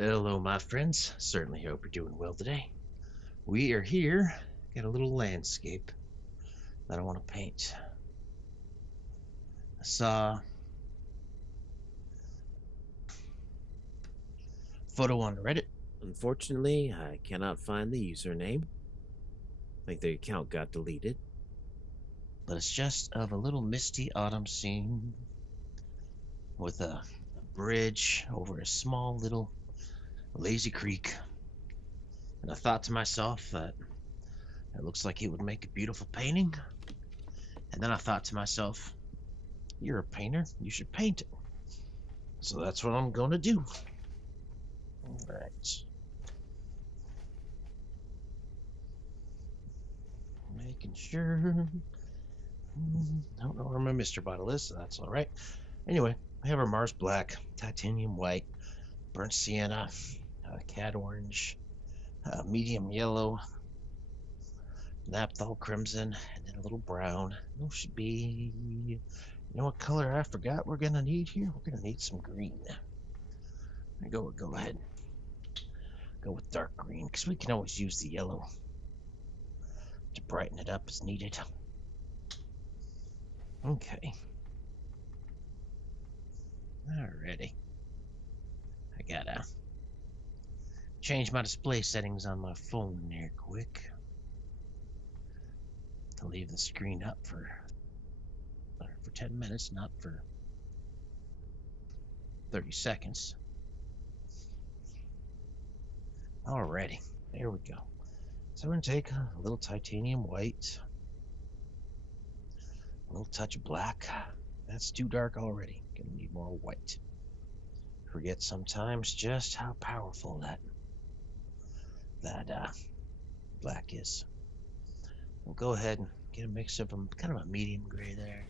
Hello, my friends. Certainly hope you're doing well today. We are here. Got a little landscape that I want to paint. I saw a photo on Reddit. Unfortunately, I cannot find the username. I think the account got deleted. But it's just of a little misty autumn scene with a bridge over a small little lazy creek. And I thought to myself that it looks like it would make a beautiful painting. And then I thought to myself, you're a painter, you should paint it. So that's what I'm going to do. All right. Making sure. I don't know where my Mr. Bottle is, so that's all right. Anyway, I have our Mars Black, Titanium White, Burnt Sienna, Cad Orange, Medium Yellow, Naphthol Crimson, and then a little brown. Those should be. You know what color I forgot we're gonna need here? We're gonna need some green. Go ahead. Go with dark green, because we can always use the yellow to brighten it up as needed. Okay. Alrighty. I gotta change my display settings on my phone there quick to leave the screen up for 10 minutes, not for 30 seconds. Alrighty, there we go. So we're gonna take a little titanium white, a little touch of black. That's too dark already. Gonna need more white. Forget sometimes just how powerful that black is. We'll go ahead and get a mix of them, kind of a medium gray there.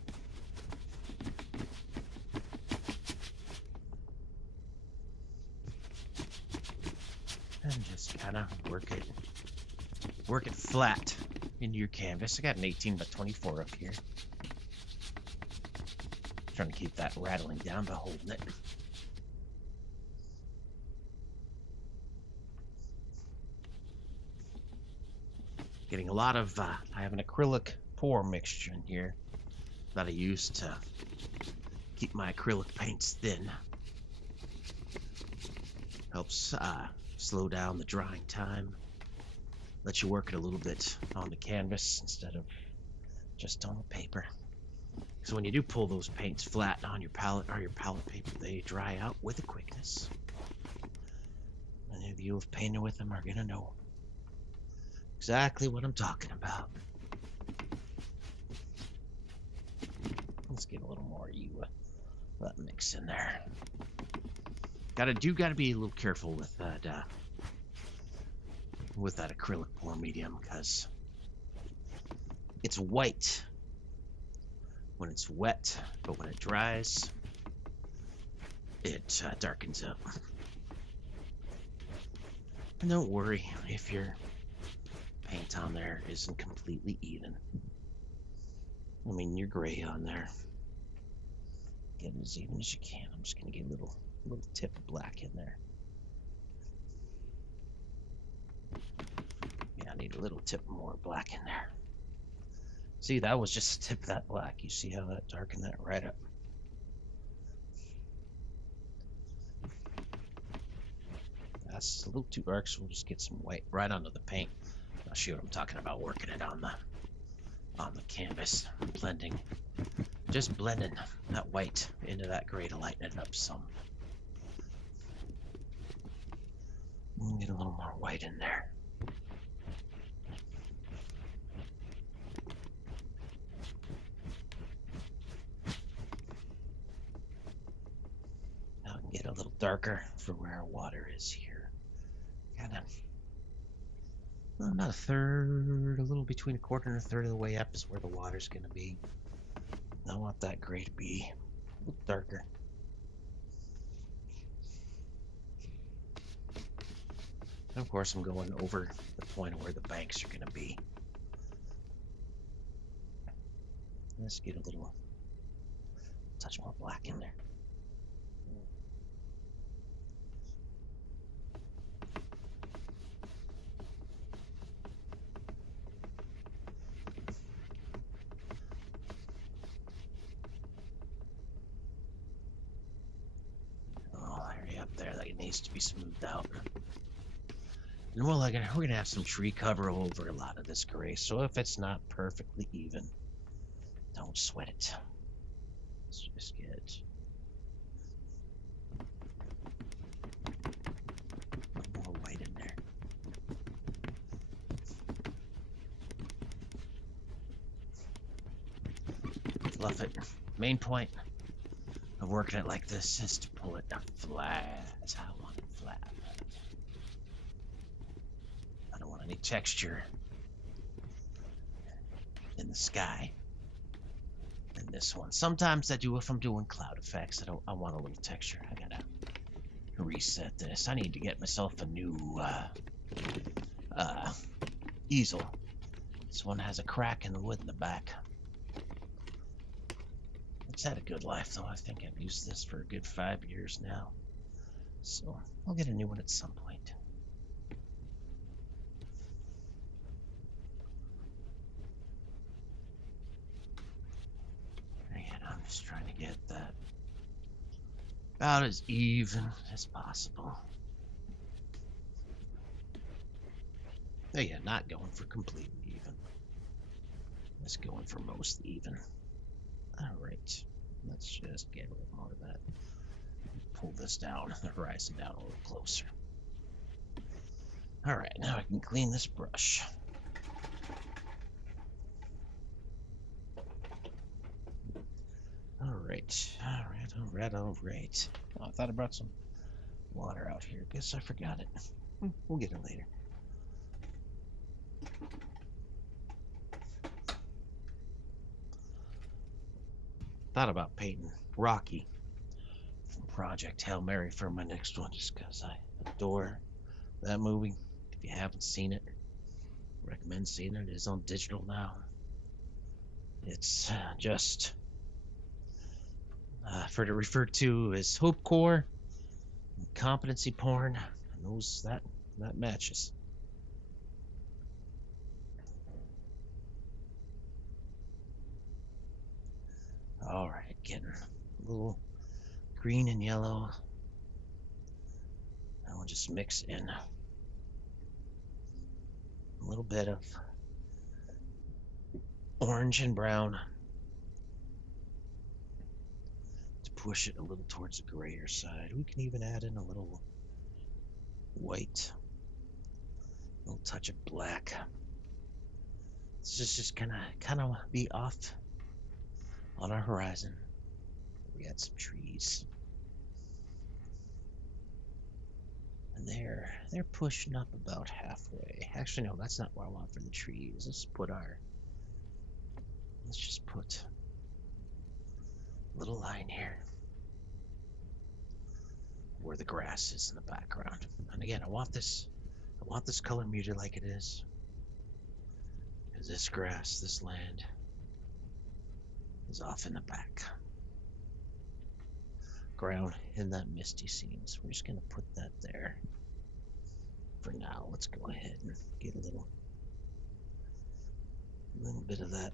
And just kind of work it flat into your canvas. I got an 18 by 24 up here. Trying to keep that rattling down by holding it. Getting a lot of, I have an acrylic pour mixture in here that I use to keep my acrylic paints thin. Helps slow down the drying time. Let you work it a little bit on the canvas instead of just on the paper. So when you do pull those paints flat on your palette or your palette paper, they dry out with a quickness. Many of you who have painted with them are gonna know exactly what I'm talking about. Let's get a little more that mix in there. Gotta be a little careful with that acrylic pour medium, because it's white when it's wet, but when it dries, it darkens up. And don't worry if your paint on there isn't completely even. I mean, your gray on there, get it as even as you can. I'm just gonna get a little tip of black in there. Yeah, I need a little tip more black in there. See, that was just a tip of that black. You see how that darkened that right up? That's a little too dark, so we'll just get some white right onto the paint. I'll show you what I'm talking about, working it on the canvas, just blending that white into that gray to lighten it up some. Get a little more white in there. Now I can get a little darker for where our water is here. Kind of, well, not a third, a little between a quarter and a third of the way up is where the water's going to be. I want that gray to be a little darker. And of course, I'm going over the point of where the banks are going to be. Let's get a little touch more black in there. needs to be smoothed out. And we're gonna have some tree cover over a lot of this gray, so if it's not perfectly even, don't sweat it. Let's just get a little more white in there. Fluff it. Main point of working it like this is to pull it flat. That's how I want it, flat. I don't want any texture in the sky. And this one, sometimes I do if I'm doing cloud effects. I want a little texture. I gotta reset this. I need to get myself a new easel. This one has a crack in the wood in the back. It's had a good life though. I think I've used this for a good 5 years now. So I'll get a new one at some point. Again, I'm just trying to get that about as even as possible. Oh yeah, not going for completely even. Just going for mostly even. Alright, let's just get a little more of that. Pull this down, the horizon down a little closer. Alright, now I can clean this brush. Alright. Oh, I thought I brought some water out here. Guess I forgot it. We'll get it later. Thought about painting Rocky from Project Hail Mary for my next one just because I adore that movie. If you haven't seen it, I recommend seeing it. It is on digital now. It's just referred to as hope core, competency porn, and those that matches. All right, getting a little green and yellow. And we'll just mix in a little bit of orange and brown to push it a little towards the grayer side. We can even add in a little white, a little touch of black. Let's just kind of be off on our horizon. We got some trees. And they're pushing up about halfway. Actually, no, that's not what I want for the trees. Let's just put a little line here where the grass is in the background. And again, I want this color muted like it is. Because this grass, this land is off in the back. Ground in that misty scene. So we're just gonna put that there. For now, let's go ahead and get a little bit of that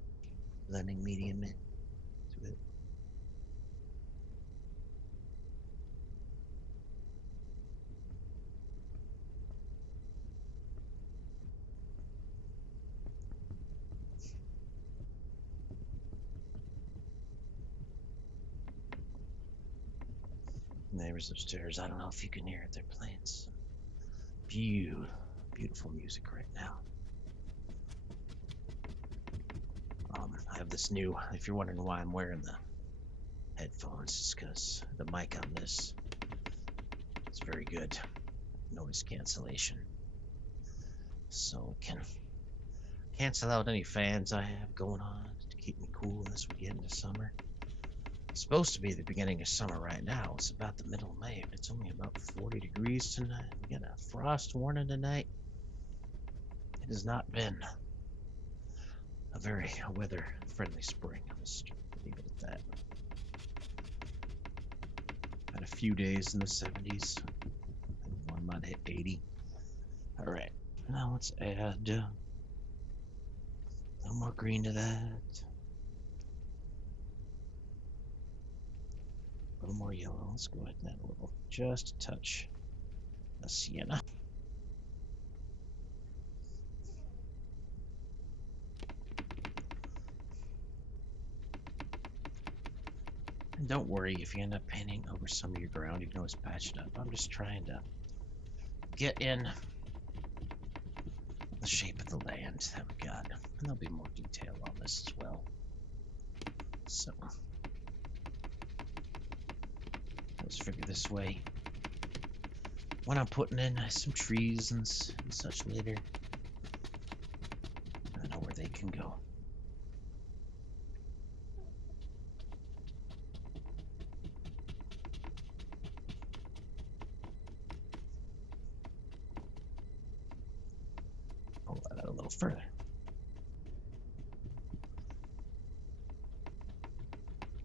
blending medium in to it. Neighbors upstairs, I don't know if you can hear it, they're playing some beautiful music right now. I have this new, if you're wondering why I'm wearing the headphones, it's because the mic on this is very good noise cancellation. So it can cancel out any fans I have going on to keep me cool as we get into summer. It's supposed to be the beginning of summer right now. It's about the middle of May, but it's only about 40 degrees tonight. We got a frost warning tonight. It has not been a very weather-friendly spring. I'll just leave it at that. Had a few days in the 70s. One might hit 80. All right, now let's add a little more green to that. A little more yellow. Let's go ahead and add a little, just a touch a sienna. And don't worry if you end up painting over some of your ground, you can always patch it up. I'm just trying to get in the shape of the land that we got. And there'll be more detail on this as well. So, let's figure this way. When I'm putting in some trees and such later, I know where they can go. Pull that out a little further.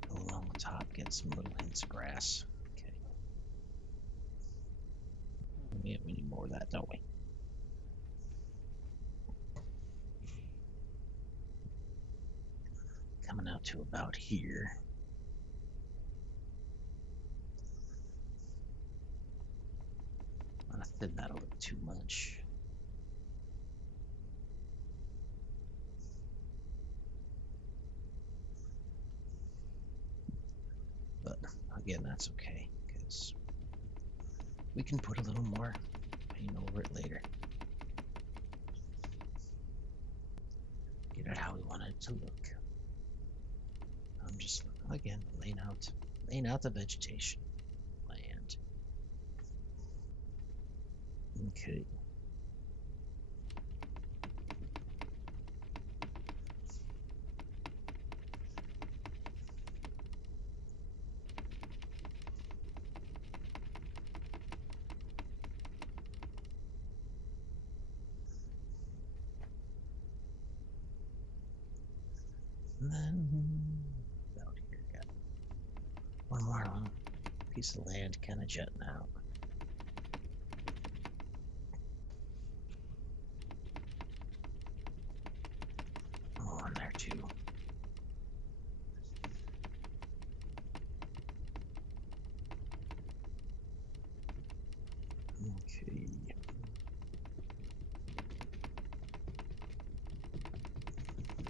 Go along the top, get some little hints of grass. Okay. Yeah, we need more of that, don't we? Coming out to about here. I'm gonna thin that a little too much. But again, that's okay, because we can put a little more paint over it later. Get it how we want it to look. I'm just, again, laying out the vegetation land. Okay. And then about here, got one more little piece of land kind of jutting out. Oh, and there too. Okay.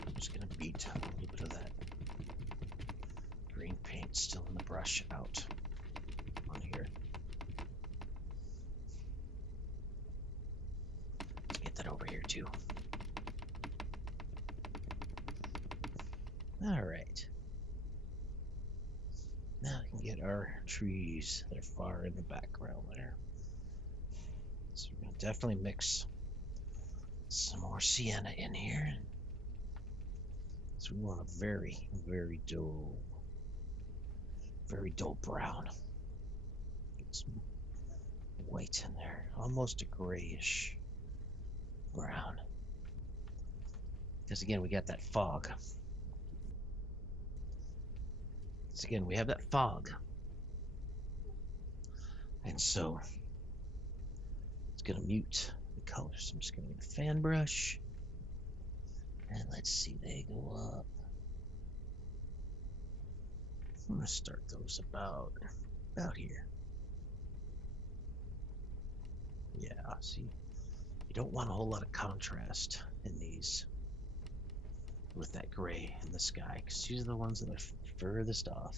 I'm just gonna beat a little bit of that green paint still in the brush out on here. Let's get that over here too. All right. Now we can get our trees that are far in the background there. So we're gonna definitely mix some more sienna in here. So we want a very, very dull brown. Get some white in there, almost a grayish brown. Because again, we got that fog. So again, we have that fog. And so it's gonna mute the colors. So I'm just gonna get a fan brush. And let's see, they go up. I'm gonna start those about here. Yeah, see, you don't want a whole lot of contrast in these with that gray in the sky, because these are the ones that are furthest off.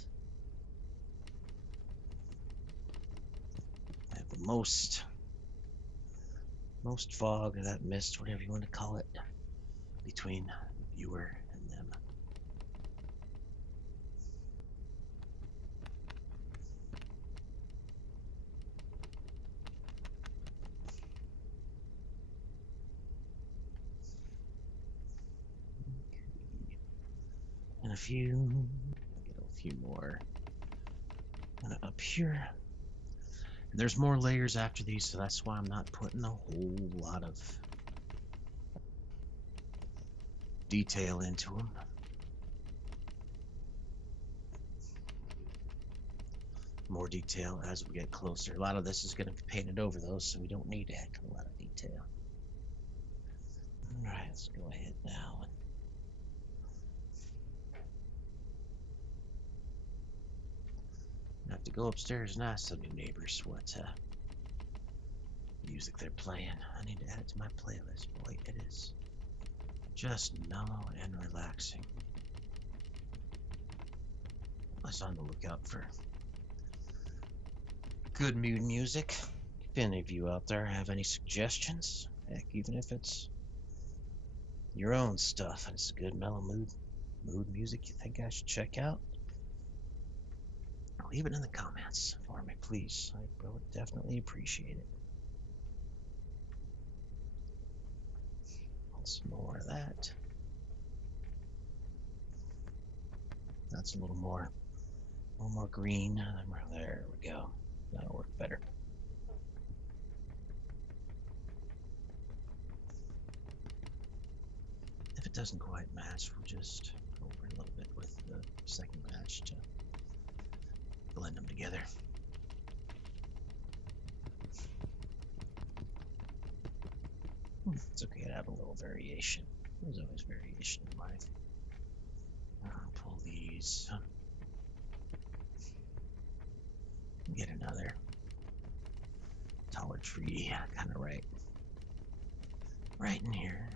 I have the most fog, or that mist, whatever you want to call it, between the viewer and them. Okay. And I'll get a few more up here. And there's more layers after these, so that's why I'm not putting a whole lot of detail into them. More detail as we get closer. A lot of this is going to be painted over those, so we don't need a heck of a lot of detail. Alright, let's go ahead now. I have to go upstairs and ask some new neighbors what music they're playing. I need to add it to my playlist. Boy, it is just mellow and relaxing. I was on the lookout for good mood music. If any of you out there have any suggestions, heck, even if it's your own stuff and it's a good mellow mood music you think I should check out, leave it in the comments for me, please. I would definitely appreciate it. Some more of that. That's a little more green. There we go. That'll work better. If it doesn't quite match, we'll just go over a little bit with the second match to blend them together. It's okay to have a little variation. There's always variation in life. I'll pull these. Get another taller tree, kind of right in here.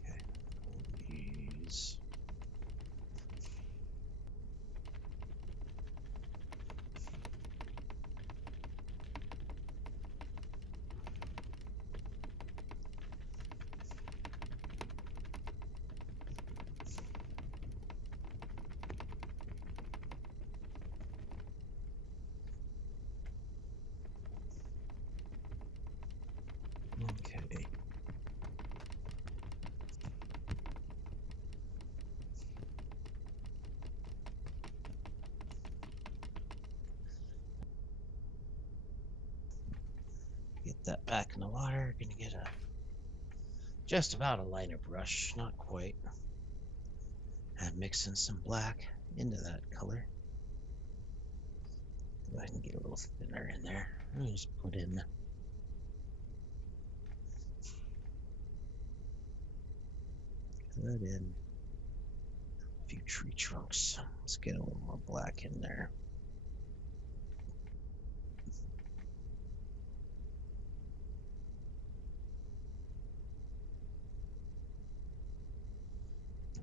Okay, pull these. Okay. Get that back in the water. Gonna get just about a lighter brush, not quite. And mixing some black into that color. Go ahead and get a little thinner in there. I'll just put in a few tree trunks. Let's get a little more black in there.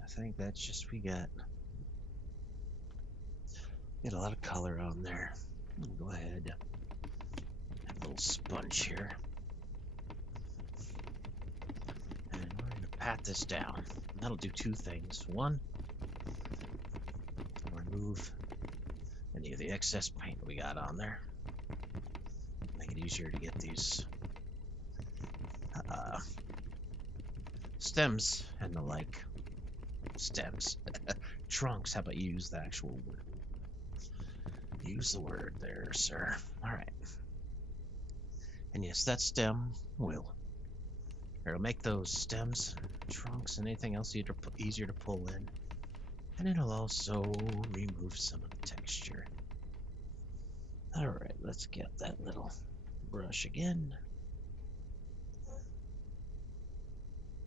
I think that's just we got a lot of color on there. Go ahead, have a little sponge here, and we're gonna pat this down. That'll do two things. One, remove any of the excess paint we got on there. Make it easier to get these stems and the like. Stems. Trunks. How about you use the actual word? Use the word there, sir. Alright. And yes, that stem will. It'll make those stems, trunks, and anything else easier to pull in. And it'll also remove some of the texture. Alright, let's get that little brush again.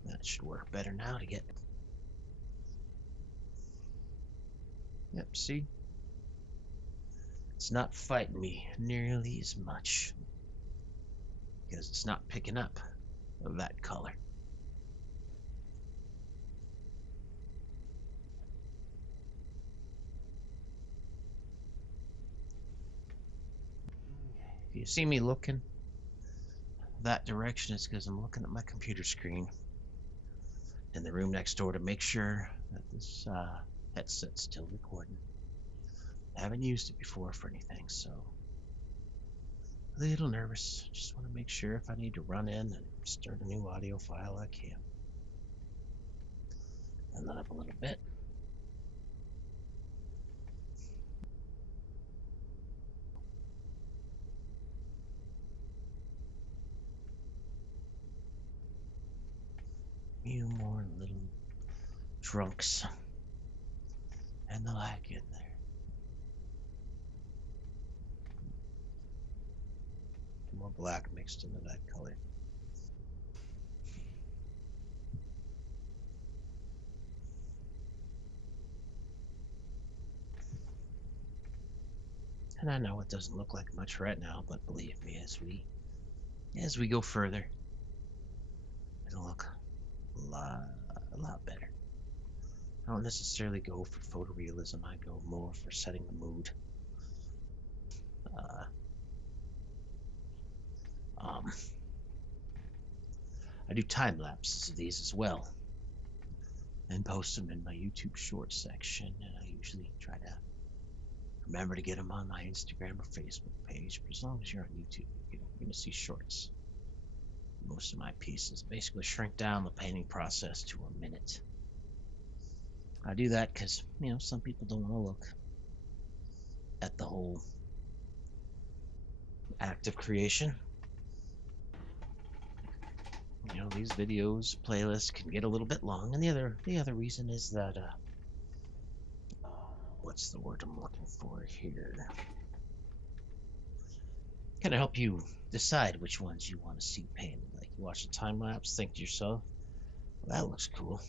That should work better now to get. Yep, see? It's not fighting me nearly as much because it's not picking up that color. If you see me looking that direction, it's because I'm looking at my computer screen in the room next door to make sure that this headset's still recording. I haven't used it before for anything, so a little nervous. Just want to make sure if I need to run in and start a new audio file, I can. And then up a little bit. Few more little trunks and the like in there. More black mixed into that color. And I know it doesn't look like much right now, but believe me, as we go further, it'll look a lot better. I don't necessarily go for photorealism. I go more for setting the mood. Uh, um, I do time lapses of these as well, and post them in my YouTube Shorts section. And I usually try to remember to get them on my Instagram or Facebook page. But as long as you're on YouTube, you're going to see shorts. Most of my pieces basically shrink down the painting process to a minute. I do that because, some people don't want to look at the whole act of creation. These videos, playlists can get a little bit long, and the other reason is that what's the word I'm looking for here? Kind of help you decide which ones you want to see painted. Like you watch a time lapse, think to yourself, well, that looks cool.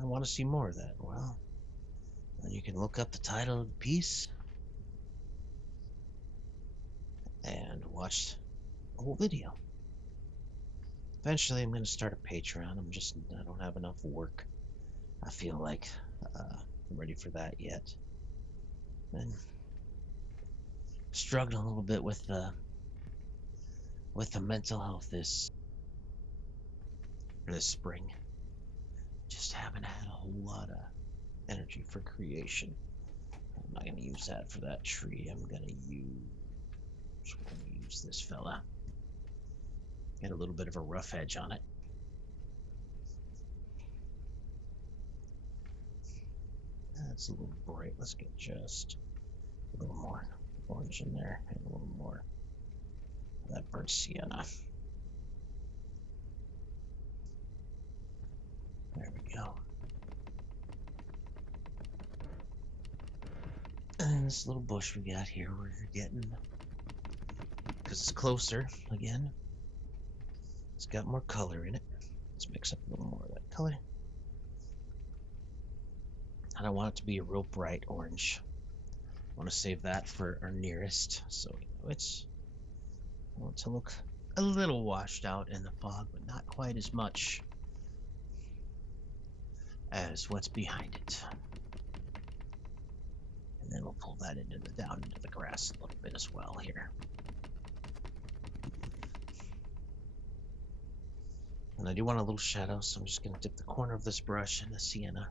I want to see more of that. Well, then you can look up the title of the piece and watch the whole video. Eventually, I'm going to start a Patreon. I don't have enough work. I feel like I'm ready for that yet. And struggling a little bit with the mental health this spring. Just haven't had a whole lot of energy for creation. I'm not going to use that for that tree. I'm going to use this fella. Get a little bit of a rough edge on it. That's a little bright. Let's get just a little more orange in there and a little more of that burnt sienna. There we go. And this little bush we got here, we're getting, because it's closer, again, it's got more color in it. Let's mix up a little more of that color. I don't want it to be a real bright orange. I want to save that for our nearest, so I want it to look a little washed out in the fog, but not quite as much as what's behind it. And then we'll pull that down into the grass a little bit as well here. And I do want a little shadow, so I'm just going to dip the corner of this brush in the sienna.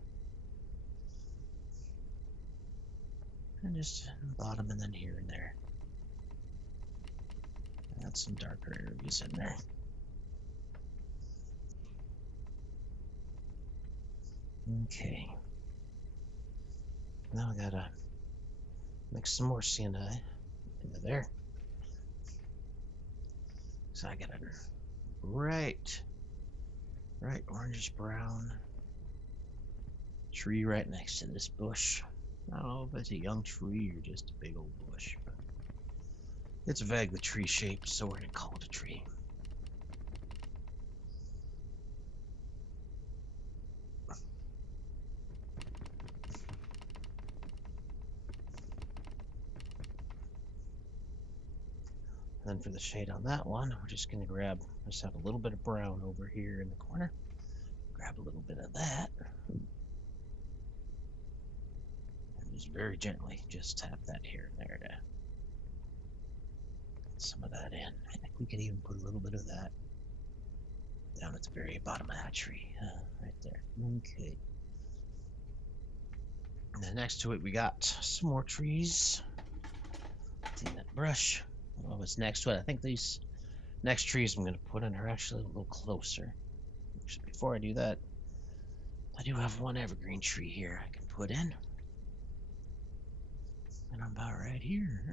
And just in the bottom and then here and there. Add some darker areas in there. Okay. Now I gotta mix some more sienna into there. So I got a right orangish brown tree right next to this bush. I don't know if it's a young tree or just a big old bush, but it's vaguely tree shaped, so we're gonna call it a tree. Then for the shade on that one, we're just going to just have a little bit of brown over here in the corner. Grab a little bit of that. And just very gently just tap that here and there to get some of that in. I think we could even put a little bit of that down at the very bottom of that tree. Right there. Okay. And then next to it, we got some more trees. Clean that brush. What was next to it? I think these next trees I'm going to put in are actually a little closer. Actually, before I do that, I do have one evergreen tree here I can put in. And I'm about right here.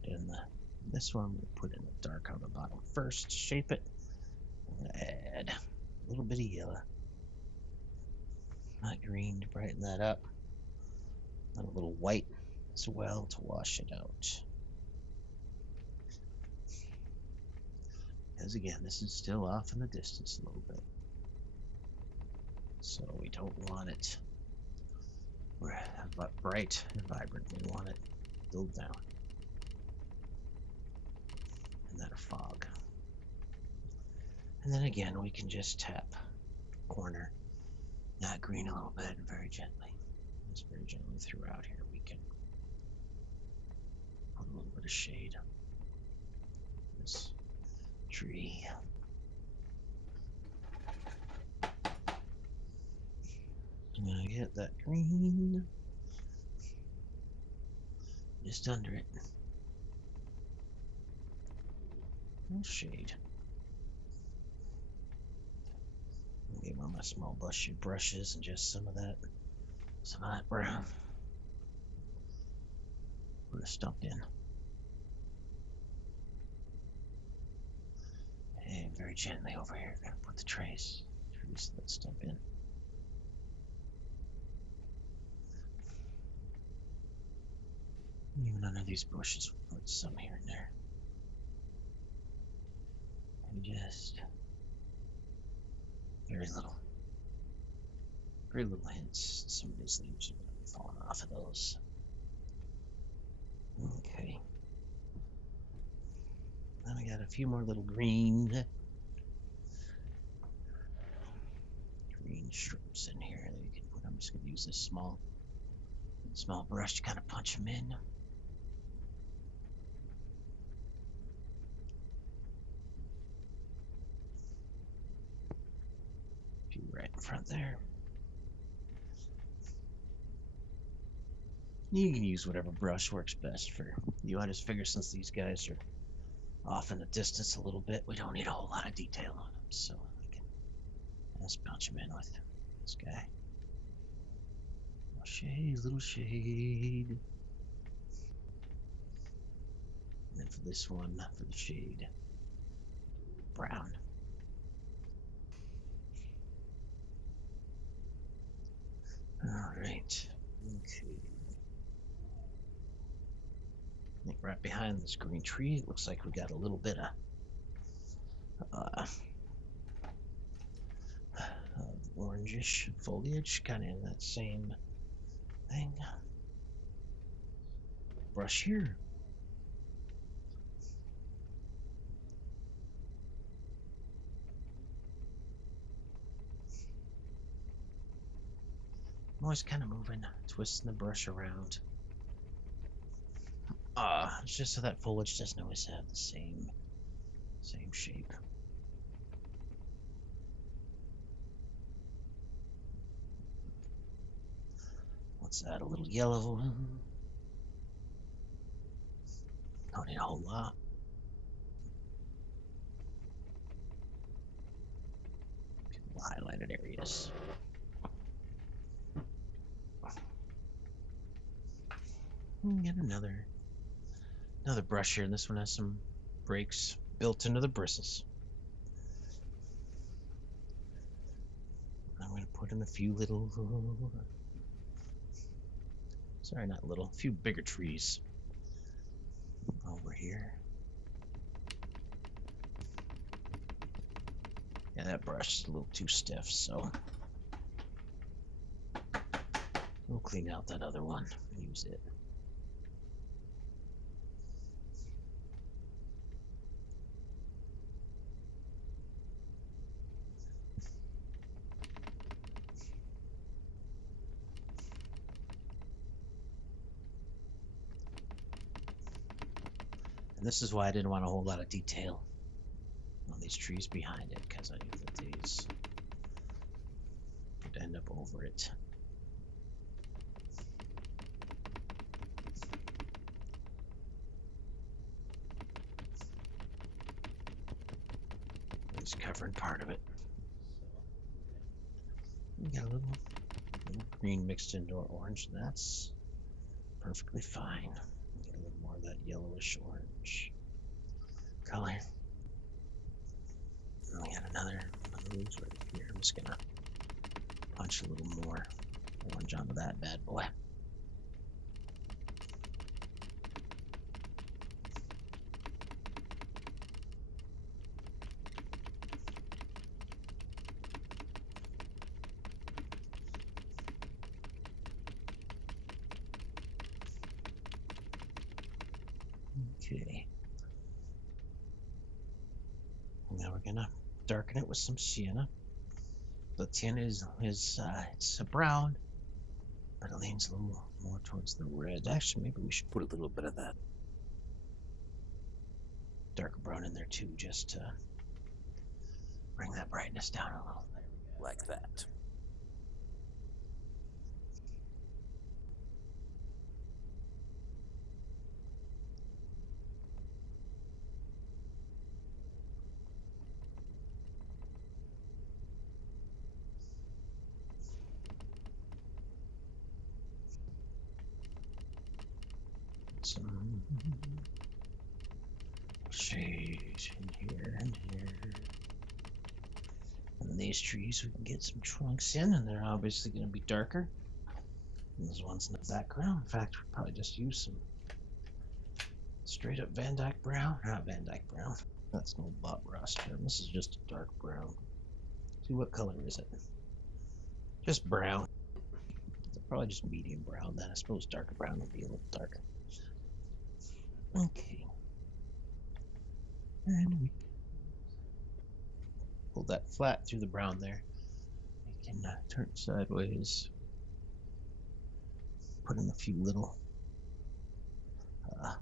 Put in this one, I'm going to put in the dark on the bottom first, shape it. I'm going to add a little bit of yellow. Not green to brighten that up. And a little white as well to wash it out. Because again, this is still off in the distance a little bit. So we don't want it bright and vibrant. We want it dulled down. And then a fog. And then again, we can just tap corner that green a little bit and very gently. Just very gently throughout here, we can put a little bit of shade. This tree. I'm gonna get that green just under it. No shade. Get one of my small brushes and just some of that brown. Put a stump in. And very gently over here, gonna put the trace that stump in. Even under these bushes, we'll put some here and there. And just very little hints. Some of these leaves are going to be falling off of those. Okay. Then we got a few more little green strips in here that you can put. I'm just going to use this small brush to kind of punch them in. A few right in front there. You can use whatever brush works best for you. I just figure since these guys are off in the distance a little bit, we don't need a whole lot of detail on them, so I can just punch them in with this guy. Little shade. And then for this one, for the shade, brown. All right. Okay. I think right behind this green tree, it looks like we got a little bit of orangish foliage, kind of in that same thing. Brush here. I'm always kind of moving, twisting the brush around. It's just so that foliage doesn't always have the same shape. Let's add a little yellow. Don't need a whole lot. Highlighted areas. Get another brush here, and this one has some breaks built into the bristles. I'm going to put in a few little, sorry, not little, a few bigger trees over here. Yeah, that brush is a little too stiff, so we'll clean out that other one and use it. And this is why I didn't want a whole lot of detail on these trees behind it, because I knew that these would end up over it. It's covering part of it. We got a little green mixed into our orange, and that's perfectly fine. Get a little more of that yellowish orange color. And we got another one of these right here. I'm just gonna punch a little more orange onto that bad boy. Okay. Now we're gonna darken it with some sienna. The tin is it's a brown, but it leans a little more towards the red. Actually, maybe we should put a little bit of that dark brown in there too, just to bring that brightness down a little. There we go. Like that. Some shades in here and here. And these trees we can get some trunks in, and they're obviously going to be darker than those ones in the background. In fact, we'll probably just use some straight up Van Dyke brown. Not Van Dyke brown. That's no Bob Ross term. This is just a dark brown. See, what color is it? Just brown. Probably just medium brown then. I suppose darker brown would be a little darker. Okay. And we pull that flat through the brown there. We can turn it sideways. Put in a few little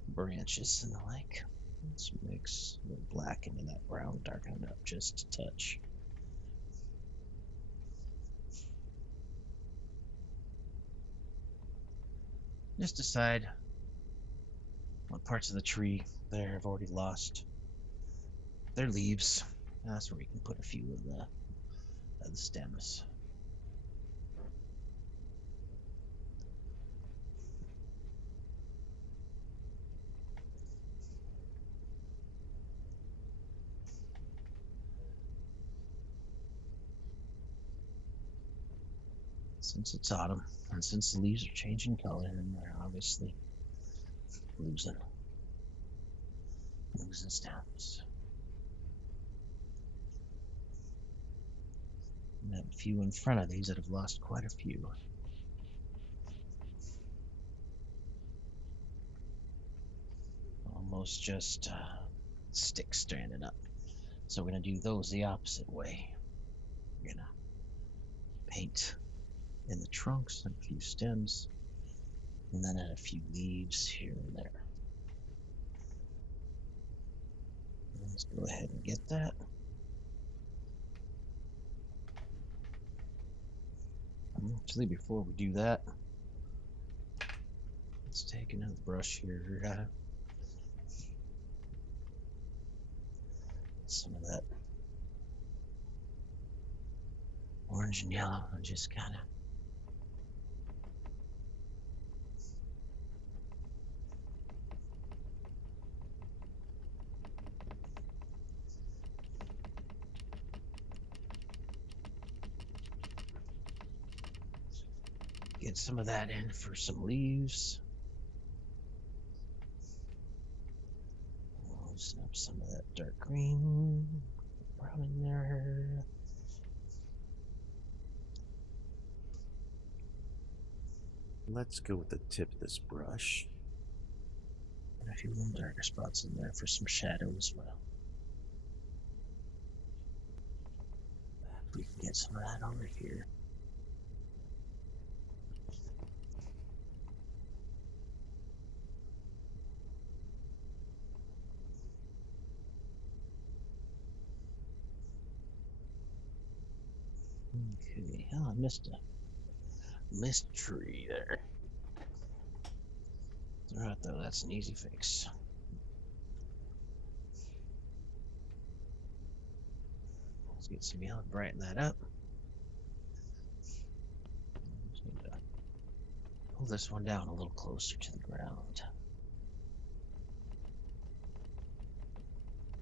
branches and the like. Let's mix a little black into that brown, darken it up just a touch. Just decide what parts of the tree there have already lost their leaves. That's where we can put a few of the stems. Since it's autumn, and since the leaves are changing color, and they're obviously losing stems. And I have a few in front of these that have lost quite a few. Almost just sticks standing up. So we're going to do those the opposite way. We're going to paint in the trunks and a few stems, and then add a few leaves here and there. Let's go ahead and get that. Actually, before we do that, let's take another brush here. Some of that orange and yellow, and just kind of get some of that in for some leaves. Loosen up some of that dark green, brown in there. Let's go with the tip of this brush. And a few little darker spots in there for some shadow as well. We can get some of that over here. Okay, oh, I missed a tree there. Alright though, that's an easy fix. Let's get some yellow, brighten that up. Just need to pull this one down a little closer to the ground.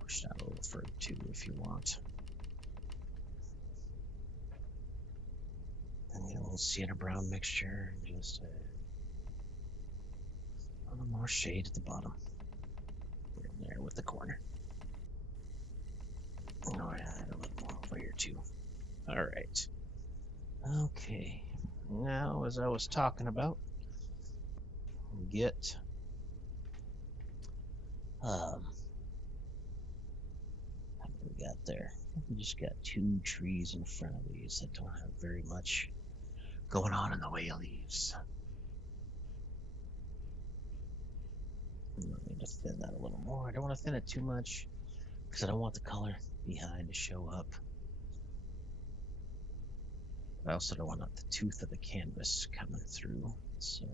Push that a little further too if you want. And get a little sienna brown mixture, and just a little more shade at the bottom. Here and there with the corner. Oh, I add a little more over here too. Alright. Okay. Now, as I was talking about, get Um, how many we got there? We just got 2 trees in front of these that don't have very much going on in the way of leaves. I need to thin that a little more. I don't want to thin it too much because I don't want the color behind to show up. I also don't want the tooth of the canvas coming through. So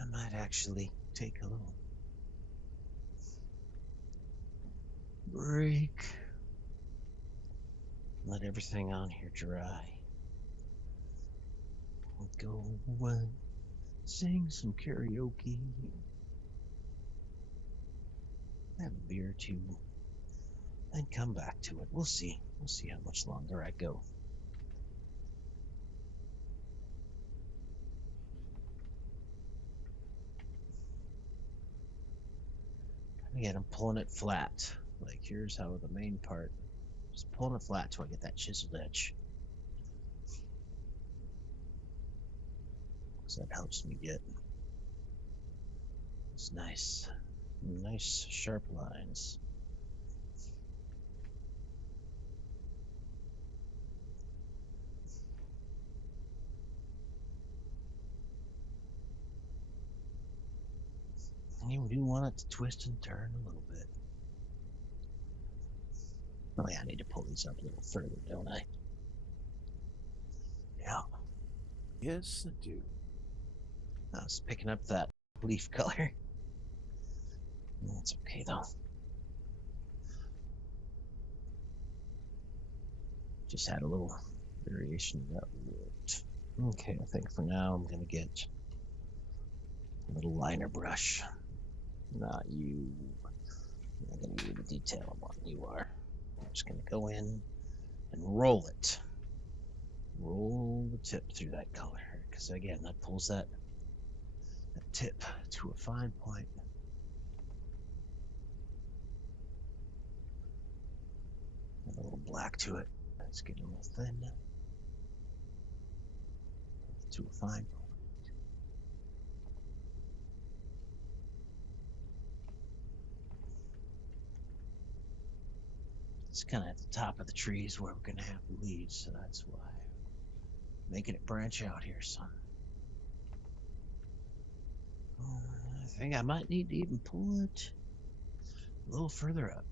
I might actually take a little break. Let everything on here dry. Go sing some karaoke. Have a beer or two. And come back to it. We'll see. We'll see how much longer I go. Again, I'm pulling it flat. Like, here's how the main part. Just pulling it flat till I get that chiseled edge. So that helps me get these nice sharp lines. And you do want it to twist and turn a little bit. Oh yeah, I need to pull these up a little further, don't I? Yeah. Yes, I do. I was picking up that leaf color. That's okay though. Just had a little variation of that worked. Okay, I think for now I'm gonna get a little liner brush. Not you. I'm not gonna give you the detail of what you are. I'm just gonna go in and roll it. Roll the tip through that color. Because again, that pulls that tip to a fine point. Add a little black to it. It's getting a little thin. To a fine point. It's kind of at the top of the trees where we're gonna have the leaves, so that's why. Making it branch out here, son. I think I might need to even pull it a little further up.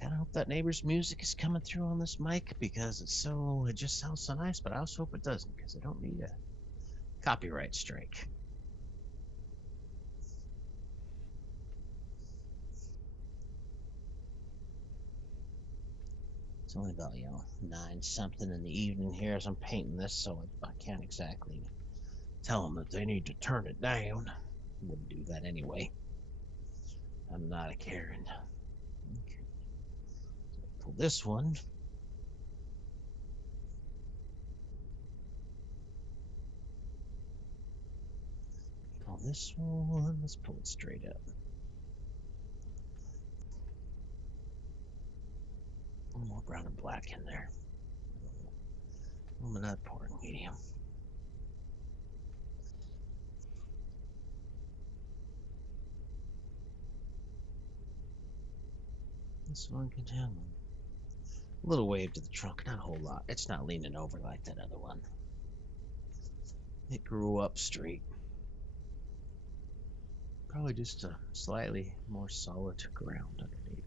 Kind of hope that neighbor's music is coming through on this mic because it just sounds so nice, but I also hope it doesn't because I don't need a copyright strike. It's only about, 9 something in the evening here as I'm painting this, so I can't exactly tell them that they need to turn it down. I wouldn't do that anyway. I'm not a Karen. Okay. So pull this one. Pull this one. Let's pull it straight up. A little more brown and black in there. Luminant pouring medium. This one can have a little wave to the trunk, not a whole lot. It's not leaning over like that other one. It grew up straight. Probably just a slightly more solid ground underneath it.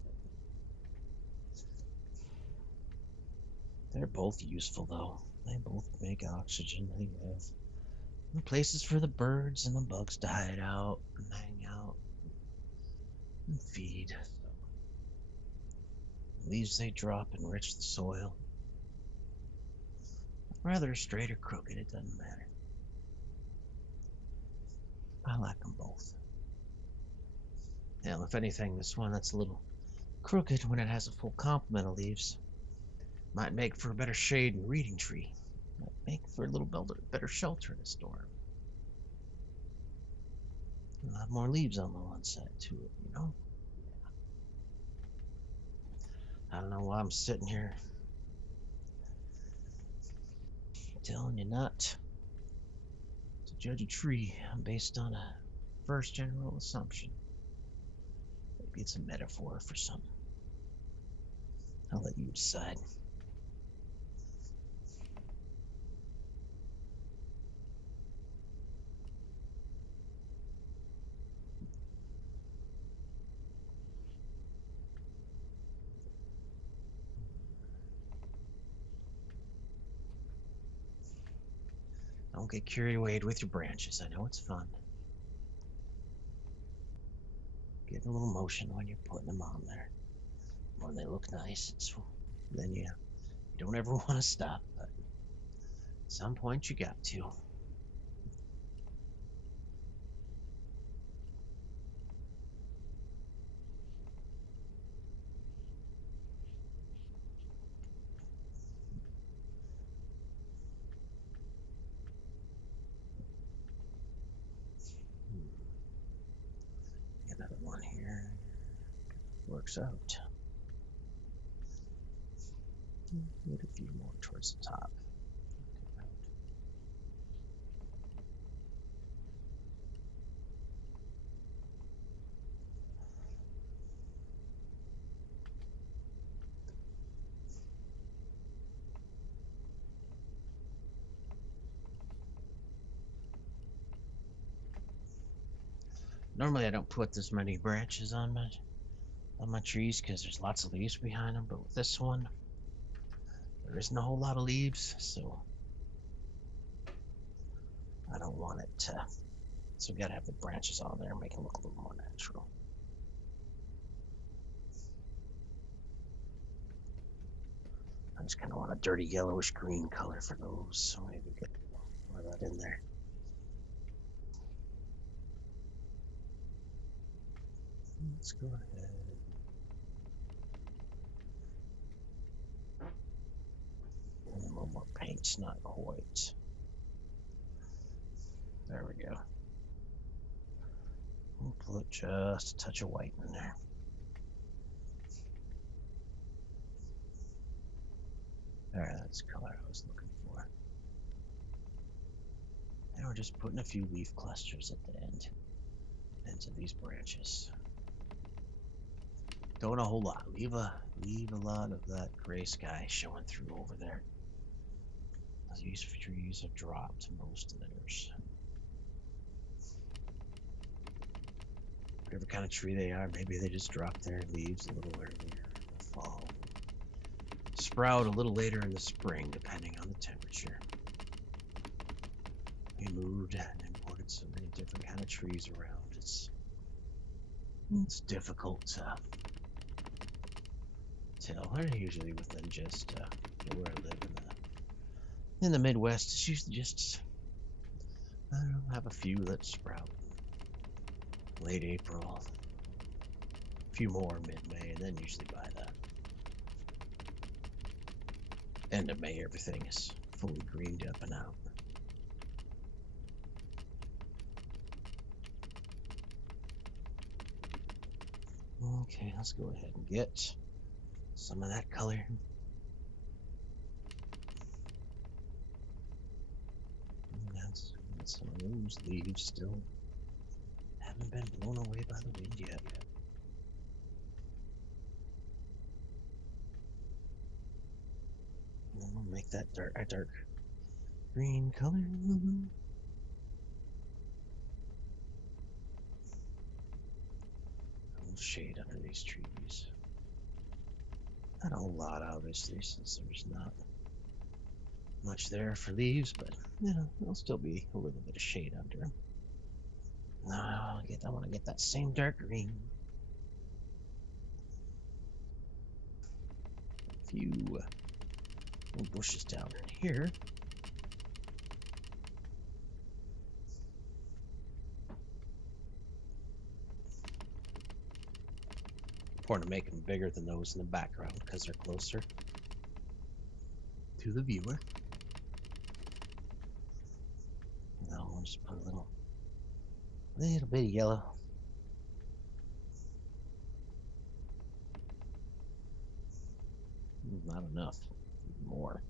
They're both useful though. They both make oxygen. They have places for the birds and the bugs to hide out and hang out and feed. So leaves they drop enrich the soil. Whether straight or crooked, it doesn't matter. I like them both. Now, if anything, this one that's a little crooked when it has a full complement of leaves might make for a better shade and reading tree. Might make for a little better shelter in a storm. A lot more leaves on the one side to it, I don't know why I'm sitting here telling you not to judge a tree based on a first general assumption. Maybe it's a metaphor for something. I'll let you decide. Don't get carried away with your branches. I know it's fun. Get a little motion when you're putting them on there. When they look nice, then you don't ever want to stop. But at some point, you got to. Another one here. Works out. Get a few more towards the top. Normally, I don't put this many branches on my trees because there's lots of leaves behind them. But with this one, there isn't a whole lot of leaves, so I don't want it to. So we gotta have the branches on there, make it look a little more natural. I just kind of want a dirty yellowish green color for those, so maybe get more of that in there. Let's go ahead. And a little more paint, not quite. There we go. We'll put just a touch of white in there. There, that's the color I was looking for. And we're just putting a few leaf clusters at the ends of these branches. Don't a whole lot. Leave a lot of that gray sky showing through over there. These trees have dropped most of theirs. Whatever kind of tree they are, maybe they just drop their leaves a little earlier in the fall. Sprout a little later in the spring, depending on the temperature. We moved and imported so many different kind of trees around. It's difficult to tell. They're usually within just where I live in the Midwest. It's usually just, I don't know, have a few that sprout late April, a few more mid-May, and then usually by the end of May, everything is fully greened up and out. Okay, let's go ahead and get some of that color. That's some of those leaves still haven't been blown away by the wind yet. And we'll make that a dark green color. A little shade under these trees. Not a whole lot, obviously, since there's not much there for leaves, but you know, there'll still be a little bit of shade under them. Now I want to get that same dark green. A few little bushes down in here. Important to make them bigger than those in the background because they're closer to the viewer. Now we'll just put a little bit of yellow. not enough. More.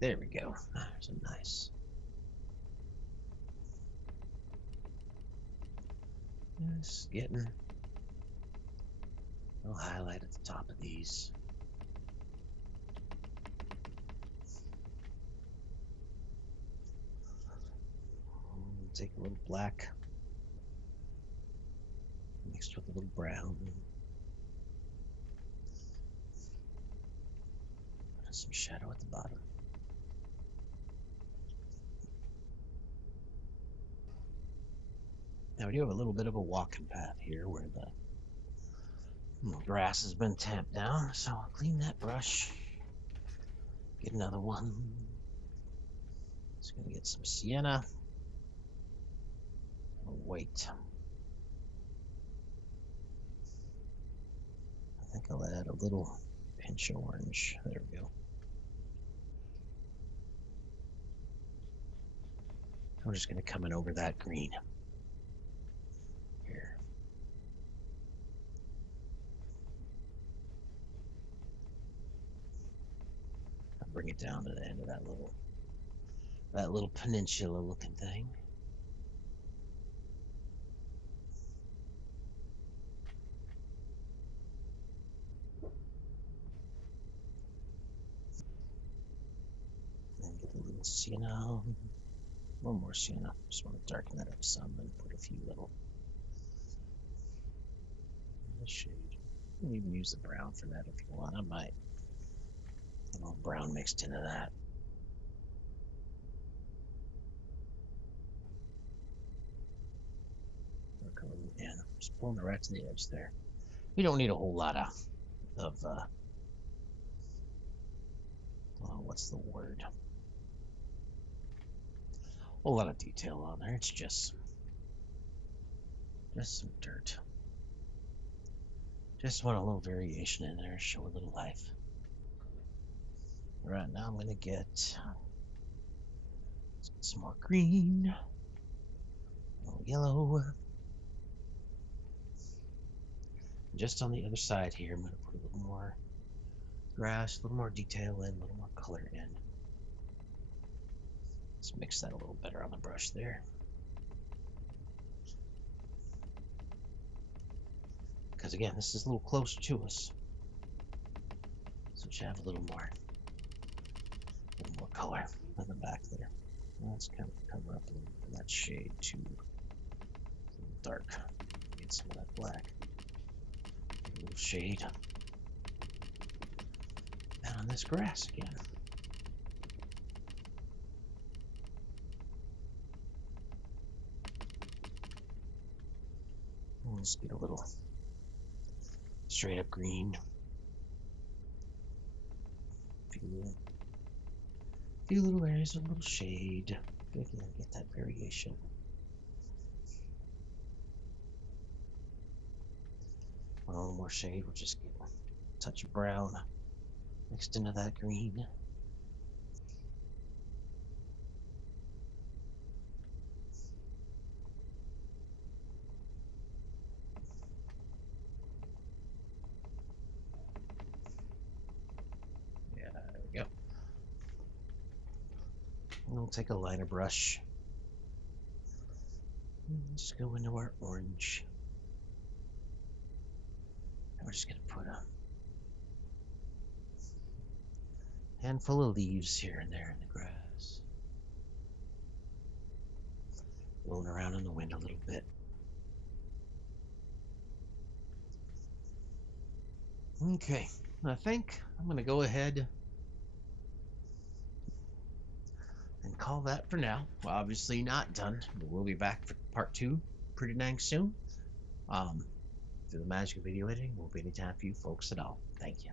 There we go. There's a nice. Just getting a little highlight at the top of these. Take a little black mixed with a little brown. And some shadow at the bottom. Now we do have a little bit of a walking path here where the grass has been tamped down, so I'll clean that brush. Get another one. Just gonna get some sienna. White. I think I'll add a little pinch of orange. There we go. I'm just going to come in over that green. Here. I'll bring it down to the end of that little peninsula looking thing. Sienna, one more sienna. Just want to darken that up some and put a few little shade. You can even use the brown for that if you want. I might. A little brown mixed into that. Yeah, just pulling it right to the edge there. We don't need a whole lot of what's the word? A whole lot of detail on there. It's just some dirt. Just want a little variation in there, show a little life. Right now I'm gonna get some more green, a little yellow. Just on the other side here, I'm gonna put a little more grass, a little more detail in, a little more color in. Let's mix that a little better on the brush there. Because again, this is a little closer to us. So we should have a little more color on the back there. Let's kind of cover up a little bit of that shade too. It's a little dark. Get some of that black. A little shade. And on this grass again. Let's get a little straight up green. Few little areas of a little shade. Get that variation. A little more shade. We'll just get a touch of brown mixed into that green. We'll take a lighter brush. Just go into our orange. And we're just going to put a handful of leaves here and there in the grass. Blowing around in the wind a little bit. Okay, I think I'm going to go ahead and call that for now. Well, obviously not done. We'll be back for part 2 pretty dang soon. Through the magic of video editing, won't be any time for you folks at all. Thank you.